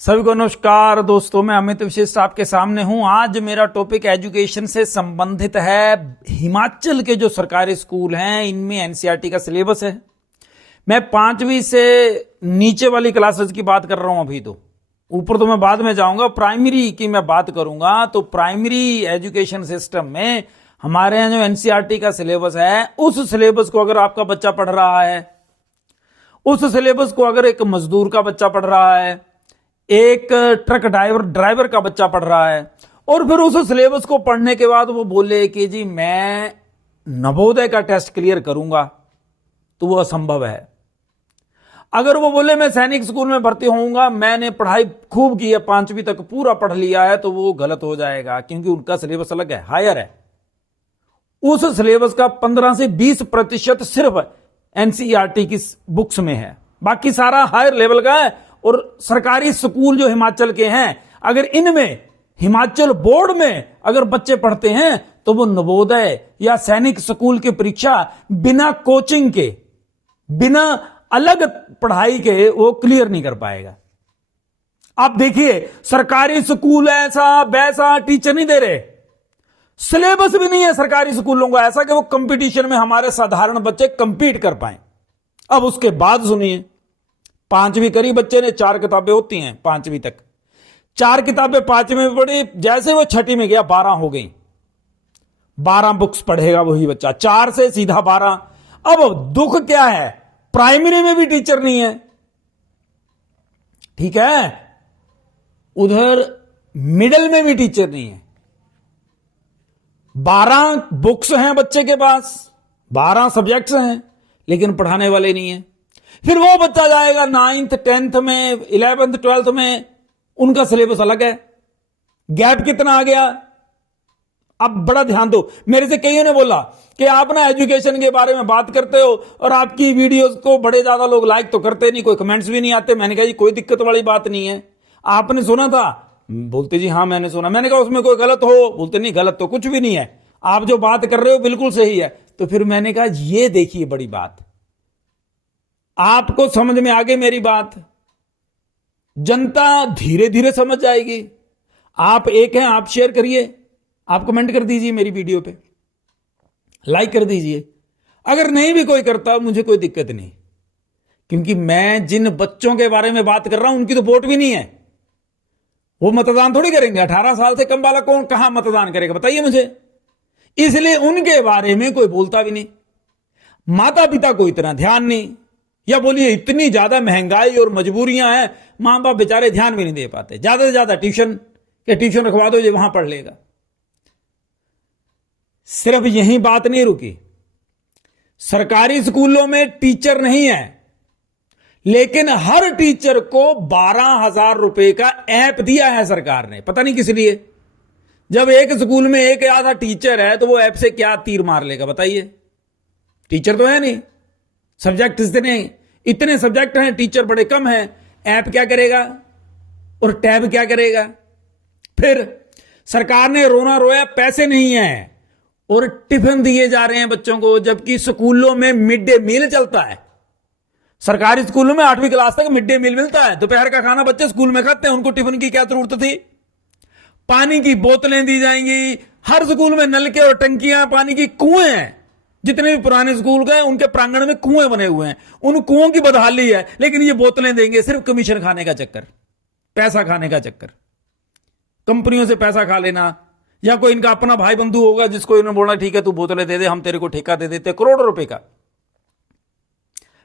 सभी को नमस्कार दोस्तों, मैं अमित विशिष्ट आपके सामने हूं। आज मेरा टॉपिक एजुकेशन से संबंधित है। हिमाचल के जो सरकारी स्कूल हैं इनमें एनसीईआरटी का सिलेबस है। मैं 5वीं से नीचे वाली क्लासेस की बात कर रहा हूं अभी, तो ऊपर तो मैं बाद में जाऊंगा। प्राइमरी की मैं बात करूंगा तो प्राइमरी एजुकेशन सिस्टम में हमारे यहाँ जो एनसीईआरटी का सिलेबस है, उस सिलेबस को अगर आपका बच्चा पढ़ रहा है, उस सिलेबस को अगर एक मजदूर का बच्चा पढ़ रहा है, एक ट्रक ड्राइवर का बच्चा पढ़ रहा है, और फिर उस सिलेबस को पढ़ने के बाद वो बोले कि जी मैं नवोदय का टेस्ट क्लियर करूंगा, तो वो असंभव है। अगर वो बोले मैं सैनिक स्कूल में भर्ती होऊंगा, मैंने पढ़ाई खूब की है, 5वीं तक पूरा पढ़ लिया है, तो वो गलत हो जाएगा, क्योंकि उनका सिलेबस अलग है, हायर है। उस सिलेबस का 15 से 20% सिर्फ एनसीईआरटी की बुक्स में है, बाकी सारा हायर लेवल का है। और सरकारी स्कूल जो हिमाचल के हैं, अगर इनमें हिमाचल बोर्ड में अगर बच्चे पढ़ते हैं तो वो नवोदय या सैनिक स्कूल की परीक्षा बिना कोचिंग के, बिना अलग पढ़ाई के वो क्लियर नहीं कर पाएगा। आप देखिए, सरकारी स्कूल ऐसा वैसा टीचर नहीं दे रहे, सिलेबस भी नहीं है सरकारी स्कूलों का ऐसा कि वो कंपटीशन में हमारे साधारण बच्चे कंपीट कर पाए। अब उसके बाद सुनिए, 5वीं करी बच्चे ने, 4 किताबें होती हैं 5वीं तक, 4 किताबें 5वीं में पढ़ी, जैसे वो 6वीं में गया 12 हो गई। 12 बुक्स पढ़ेगा वही बच्चा, 4 से सीधा 12। अब दुख क्या है, प्राइमरी में भी टीचर नहीं है, ठीक है, उधर मिडिल में भी टीचर नहीं है। 12 बुक्स हैं बच्चे के पास, 12 सब्जेक्ट्स हैं, लेकिन पढ़ाने वाले नहीं है। फिर वो बच्चा जाएगा 9th 10th में, 11th 12th में, उनका सिलेबस अलग है। गैप कितना आ गया। अब बड़ा ध्यान दो, मेरे से कईयों ने बोला कि आप ना एजुकेशन के बारे में बात करते हो और आपकी वीडियोस को बड़े ज्यादा लोग लाइक तो करते नहीं, कोई कमेंट्स भी नहीं आते। मैंने कहा जी कोई दिक्कत वाली बात नहीं है, आपने सुना था? बोलते जी हाँ मैंने सुना। मैंने कहा उसमें कोई गलत हो? बोलते नहीं, गलत तो कुछ भी नहीं है, आप जो बात कर रहे हो बिल्कुल सही है। तो फिर मैंने कहा ये देखिए बड़ी बात, आपको समझ में आ गई मेरी बात, जनता धीरे धीरे समझ जाएगी। आप एक हैं, आप शेयर करिए, आप कमेंट कर दीजिए मेरी वीडियो पे, लाइक कर दीजिए। अगर नहीं भी कोई करता मुझे कोई दिक्कत नहीं, क्योंकि मैं जिन बच्चों के बारे में बात कर रहा हूं उनकी तो वोट भी नहीं है, वो मतदान थोड़ी करेंगे। 18 साल से कम वाला कौन कहां मतदान करेगा बताइए मुझे। इसलिए उनके बारे में कोई बोलता भी नहीं, माता पिता को इतना ध्यान नहीं, या बोलिए इतनी ज्यादा महंगाई और मजबूरियां हैं, मां बाप बेचारे ध्यान भी नहीं दे पाते। ज्यादा से ज्यादा ट्यूशन रखवा दो, जो वहां पढ़ लेगा। सिर्फ यही बात नहीं रुकी, सरकारी स्कूलों में टीचर नहीं है, लेकिन हर टीचर को 12,000 रुपए का ऐप दिया है सरकार ने, पता नहीं किस लिए। जब एक स्कूल में एक आधा टीचर है तो वो ऐप से क्या तीर मार लेगा बताइए। टीचर तो है नहीं, सब्जेक्ट इतने सब्जेक्ट हैं, टीचर बड़े कम हैं, ऐप क्या करेगा और टैब क्या करेगा। फिर सरकार ने रोना रोया, पैसे नहीं है और टिफिन दिए जा रहे हैं बच्चों को, जबकि स्कूलों में मिड डे मील चलता है। सरकारी स्कूलों में 8वीं क्लास तक मिड डे मील मिलता है, दोपहर का खाना बच्चे स्कूल में खाते हैं, उनको टिफिन की क्या जरूरत थी। पानी की बोतलें दी जाएंगी, हर स्कूल में नलके और टंकियां, पानी की कुएं हैं। जितने भी पुराने स्कूल गए उनके प्रांगण में कुएं बने हुए हैं, उन कुओं की बदहाली है, लेकिन ये बोतलें देंगे सिर्फ कमीशन खाने का चक्कर, पैसा खाने का चक्कर, कंपनियों से पैसा खा लेना। या कोई इनका अपना भाई बंधु होगा जिसको इन्होंने बोलना ठीक है तू बोतलें दे दे, हम तेरे को ठेका दे देते, करोड़ों रुपए का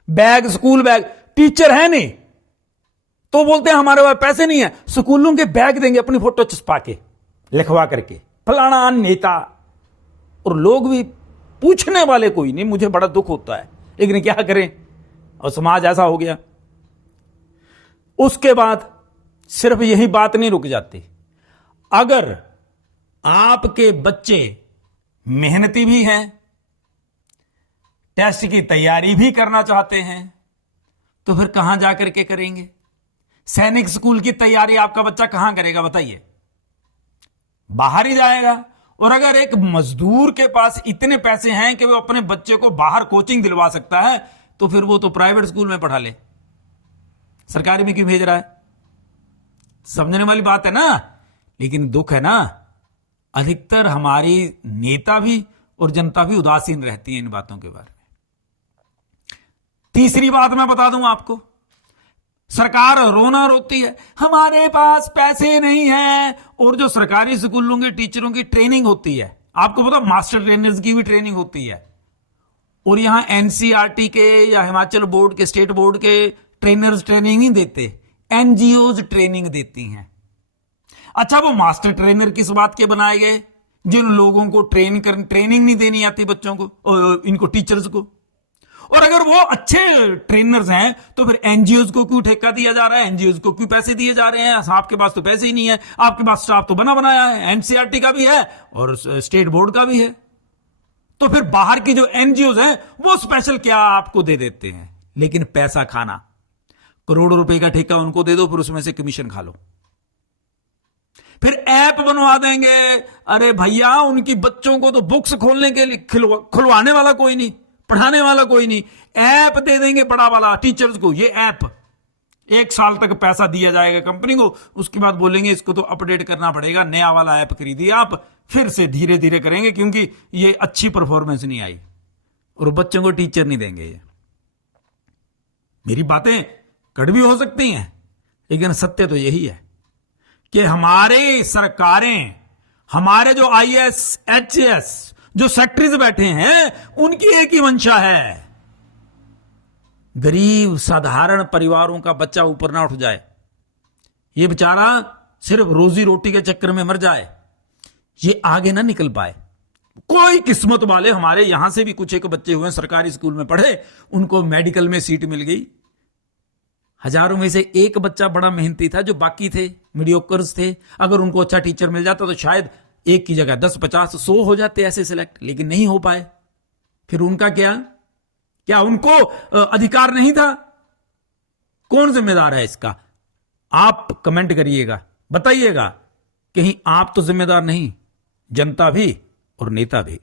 बैग, स्कूल बैग। टीचर है नहीं तो बोलते हैं हमारे पास पैसे नहीं है, स्कूलों के बैग देंगे अपनी फोटो चिपका के, लिखवा करके, फलाना नेता। और लोग भी पूछने वाले कोई नहीं, मुझे बड़ा दुख होता है, लेकिन क्या करें, और समाज ऐसा हो गया। उसके बाद सिर्फ यही बात नहीं रुक जाती, अगर आपके बच्चे मेहनती भी हैं, टेस्ट की तैयारी भी करना चाहते हैं, तो फिर कहां जाकर के करेंगे। सैनिक स्कूल की तैयारी आपका बच्चा कहां करेगा बताइए, बाहर ही जाएगा। और अगर एक मजदूर के पास इतने पैसे हैं कि वो अपने बच्चे को बाहर कोचिंग दिलवा सकता है, तो फिर वो तो प्राइवेट स्कूल में पढ़ा ले, सरकारी में क्यों भेज रहा है। समझने वाली बात है ना। लेकिन दुख है ना, अधिकतर हमारी नेता भी और जनता भी उदासीन रहती है इन बातों के बारे में। तीसरी बात मैं बता दूं आपको, सरकार रोना रोती है हमारे पास पैसे नहीं है। और जो सरकारी स्कूलों के टीचरों की ट्रेनिंग होती है, आपको पता मास्टर ट्रेनर्स की भी ट्रेनिंग होती है, और यहां एनसीईआरटी के या हिमाचल बोर्ड के, स्टेट बोर्ड के ट्रेनर्स ट्रेनिंग नहीं देते, एनजीओज ट्रेनिंग देती हैं। अच्छा, वो मास्टर ट्रेनर किस बात के बनाए गए? जिन लोगों को ट्रेनिंग नहीं देनी आती बच्चों को, इनको टीचर्स को। और अगर वो अच्छे ट्रेनर्स हैं तो फिर एनजीओज को क्यों ठेका दिया जा रहा है? एनजीओज को क्यों पैसे दिए जा रहे हैं? आपके पास तो पैसे ही नहीं है, आपके पास स्टाफ तो बना बनाया है, एनसीईआरटी का भी है और स्टेट बोर्ड का भी है। तो फिर बाहर की जो एनजीओज हैं वो स्पेशल क्या आपको दे देते हैं, लेकिन पैसा खाना, करोड़ों रुपए का ठेका उनको दे दो, फिर उसमें से कमीशन खा लो। फिर ऐप बनवा देंगे। अरे भैया, उनकी बच्चों को तो बुक्स खोलने के लिए खुलवाने वाला कोई नहीं, पढ़ाने वाला कोई नहीं, ऐप दे देंगे बड़ा वाला टीचर्स को। ये ऐप 1 साल तक पैसा दिया जाएगा कंपनी को, उसके बाद बोलेंगे इसको तो अपडेट करना पड़ेगा, नया वाला ऐप खरीदिए आप, फिर से धीरे धीरे करेंगे क्योंकि ये अच्छी परफॉर्मेंस नहीं आई, और बच्चों को टीचर नहीं देंगे। ये मेरी बातें कड़वी हो सकती हैं, लेकिन सत्य तो यही है कि हमारे सरकारें, हमारे जो आईएएस एचएएस जो सेक्रेटरीज बैठे हैं, उनकी एक ही मंशा है, गरीब साधारण परिवारों का बच्चा ऊपर ना उठ जाए, ये बेचारा सिर्फ रोजी रोटी के चक्कर में मर जाए, ये आगे ना निकल पाए। कोई किस्मत वाले, हमारे यहां से भी कुछ एक बच्चे हुए सरकारी स्कूल में पढ़े, उनको मेडिकल में सीट मिल गई। हजारों में से एक बच्चा बड़ा मेहनती था, जो बाकी थे मीडियोकर्स थे, अगर उनको अच्छा टीचर मिल जाता तो शायद एक की जगह 10, 50, 100 हो जाते ऐसे सिलेक्ट, लेकिन नहीं हो पाए। फिर उनका क्या उनको अधिकार नहीं था? कौन जिम्मेदार है इसका? आप कमेंट करिएगा, बताइएगा। कहीं आप तो जिम्मेदार नहीं, जनता भी और नेता भी।